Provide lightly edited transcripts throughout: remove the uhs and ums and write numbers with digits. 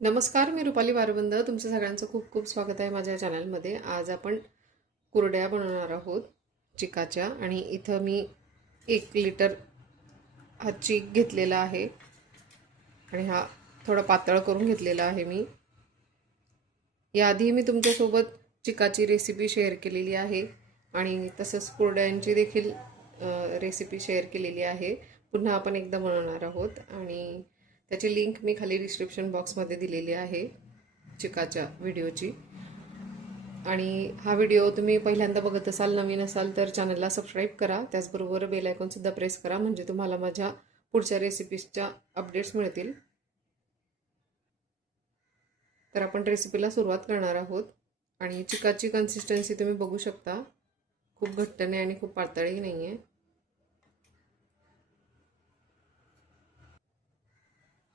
नमस्कार, मी रुपाली वारवंद. तुमचं सगळ्यांचं खूप खूप स्वागत आहे माझ्या चॅनलमध्ये. आज आपण कुरड्या बनवणार आहोत चिकाच्या. आणि इथं मी 1 लिटर हा चीक घेतलेला आहे आणि हा थोडा पातळ करून घेतलेला आहे मी. याआधी मी तुमच्यासोबत चिकाची रेसिपी शेअर केलेली आहे आणि तसंच कुरड्यांची देखील रेसिपी शेअर केलेली आहे. पुन्हा आपण एकदा बनवणार आहोत आणि त्याची लिंक मी खाली डिस्क्रिप्शन बॉक्समध्ये दिलेली आहे चिकाच्या व्हिडिओची. आणि हा व्हिडिओ तुम्ही पहिल्यांदा बघत असाल, नवीन असाल तर चॅनलला सबस्क्राईब करा. त्याचबरोबर बेल आयकॉनसुद्धा प्रेस करा, म्हणजे तुम्हाला माझ्या पुढच्या रेसिपीजच्या अपडेट्स मिळतील. तर आपण रेसिपीला सुरुवात करणार आहोत. आणि चिकाची कन्सिस्टन्सी तुम्ही बघू शकता, खूप घट्ट नाही आणि खूप पातळही नाही आहे.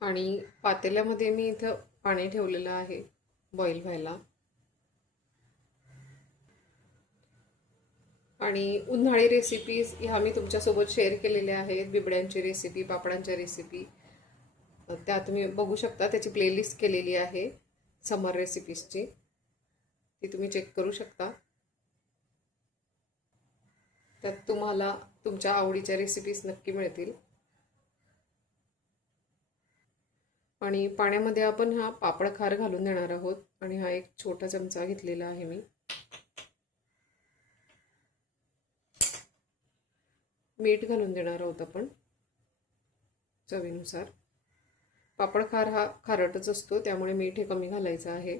आणि पातेल्यामध्ये मी इथं पाणी ठेवलेलं आहे बॉईल व्हायला. आणि उन्हाळी रेसिपीज ह्या मी तुमच्यासोबत शेअर केलेल्या आहेत. बिबड्यांची रेसिपी, पापडांच्या रेसिपी त्या तुम्ही बघू शकता. त्याची प्लेलिस्ट केलेली आहे समर रेसिपीजची, ती तुम्ही चेक करू शकता. त्यात तुम्हाला तुमच्या आवडीच्या रेसिपीज नक्की मिळतील. आणि पाण्यामध्ये आपण हा पापड खार घालून देणार आहोत. आणि हा एक छोटा चमचा घेतलेला आहे मी. मीठ घालून देणार आहोत आपण चवीनुसार. पापड खार हा खारटच असतो, त्यामुळे मीठ हे कमी घालायचं आहे.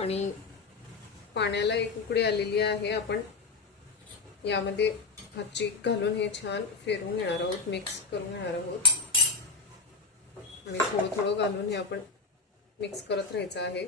आणि पाण्याला एक उकळी आलेली आहे. आपण यामध्ये हा चीक घालून हे छान फिरवून घेणार आहोत, मिक्स करून घेणार आहोत. आणि थोडं थोडं घालून हे आपण मिक्स करत राहायचं आहे.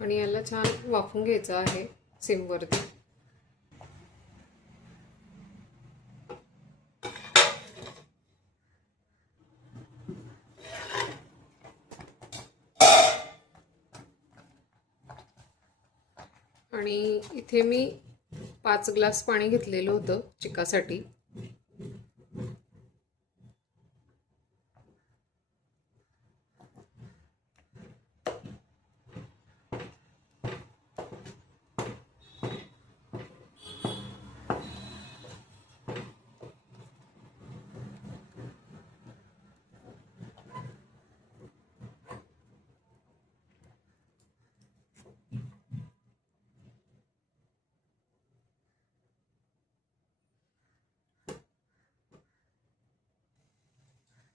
आणि याला छान वाफवून घ्यायचं आहे सिमवरती. आणि इथे मी 5 ग्लास पाणी घेतलेलं होतं चिकासाठी.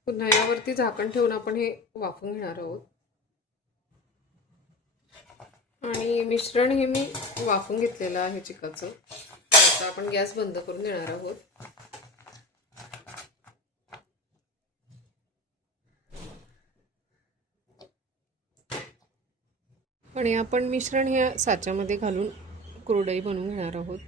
पुन्हा यावरती झाकण ठेवून आपण हे वाफवून घेणार आहोत. आणि मिश्रण हे मी वाफवून घेतलेलं आहे चिकाचं. आता आपण गॅस बंद करून देणार आहोत. आणि आपण मिश्रण हे साच्यामध्ये घालून कुरडई बनवून घेणार आहोत.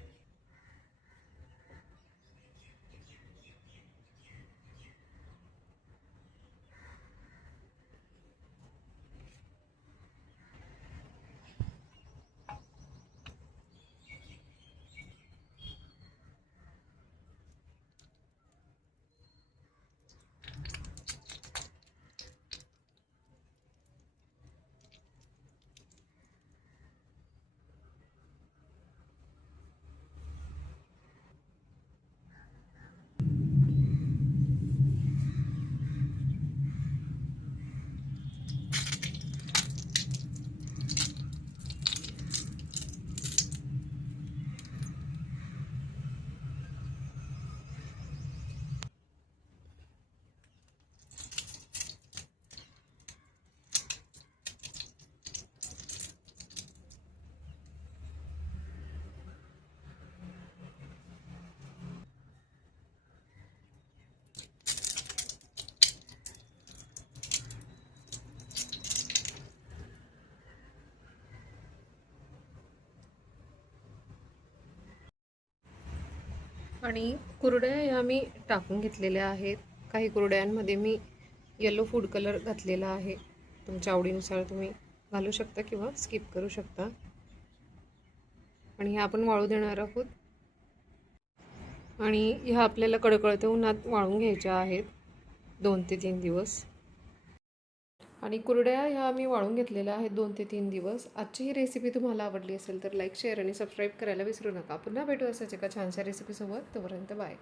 आणि कुरड्या ह्या मी टाकून घेतलेल्या आहेत. काही कुरड्यांमध्ये मी येलो फूड कलर घातलेला आहे. तुमच्या आवडीनुसार तुम्ही घालू शकता किंवा स्किप करू शकता. आणि ह्या आपण वाळू देणार आहोत. आणि ह्या आपल्याला कडकडत्या उन्हात वाळून घ्यायच्या आहेत 2 ते 3 दिवस. आणि कुरड्या ह्या मी वाळून घेतलेल्या आहेत 2 ते 3 दिवस. आजची ही रेसिपी तुम्हाला आवडली असेल तर लाईक, शेअर आणि सबस्क्राईब करायला विसरू नका. पुन्हा भेटू असाच एका छानशा रेसिपीसोबत. तोपर्यंत बाय.